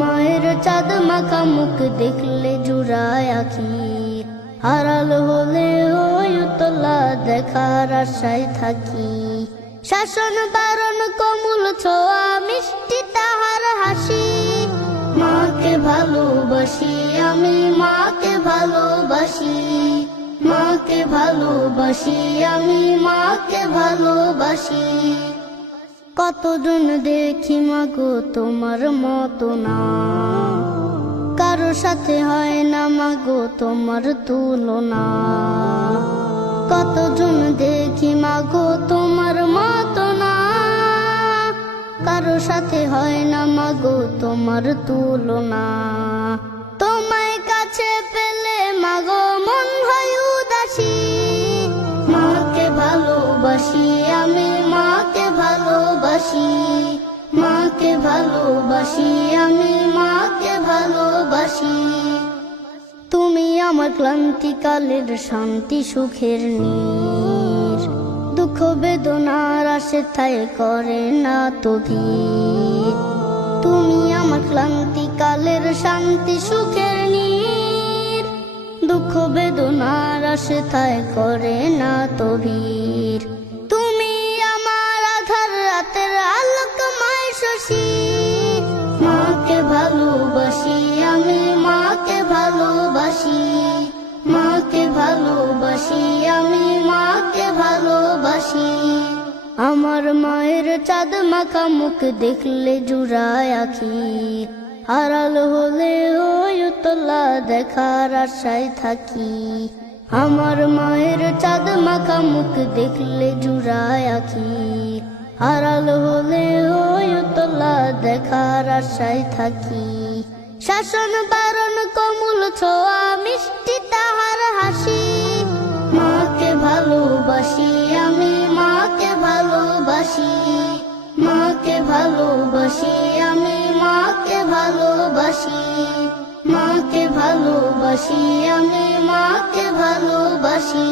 মায়ের চাঁদ মাখা মুখ দেখলে জুড়ায় আখি, হারাল হলে ওই উতলা দেখার আশায় থাকি। শাসন বারণ কোমল ছোঁয়া মিষ্টি তাহার হাসি, মাকে ভালোবাসি আমি মাকে ভালোবাসি, মাকে ভালোবাসি আমি মাকে ভালোবাসি। কতজন দেখি মাগো তোমার মতো না, কারো সাথে হয় না মাগো তোমার তুলনা। কতজন দেখি মাগো তোমার মতো না, কারো সাথে হয় না মাগো তোমার তুলনা। তোমায় কাছে পেলে মাগো মন হয় উদাসী, মাকে ভালোবাসি আমি মাকে ভালোবাসি, মাকে ভালোবাসি আমি মাকে ভালোবাসি। তুমি আমার ক্লান্তিকালের শান্তি সুখের নীর, দুঃখ বেদনার আসে থায় করে না তো ভিড়। তুমি আমার ক্লান্তিকালের শান্তি সুখের নীর, দুঃখ বেদনার আসে থায় করে না তো ভিড়। তুমি আমার আধার রাতের আলোকময় শশী, মাকে ভালোবাসি আমি মাকে ভালোবাসি, মাকে ভালোবাসি আমি মাকে ভালোবাসি। আমার মায়ের চাঁদ মাখা মুখ দেখলে জুড়ায় আখি, হারাল হলে ওই উতলা দেখার আশায় থাকি। আমার মায়ের চাঁদ মাখা মুখ দেখলে জুড়ায় আখি, হারাল হলে ওই উতলা দেখার আশায় থাকি। শাসন বারণ কোমল ছোঁয়া মিষ্টি তাহার হাসি, মাকে ভালোবাসি আমি মাকে ভালোবাসি, মাকে ভালোবাসি আমি মাকে ভালোবাসি, মাকে ভালোবাসি আমি মাকে ভালোবাসি।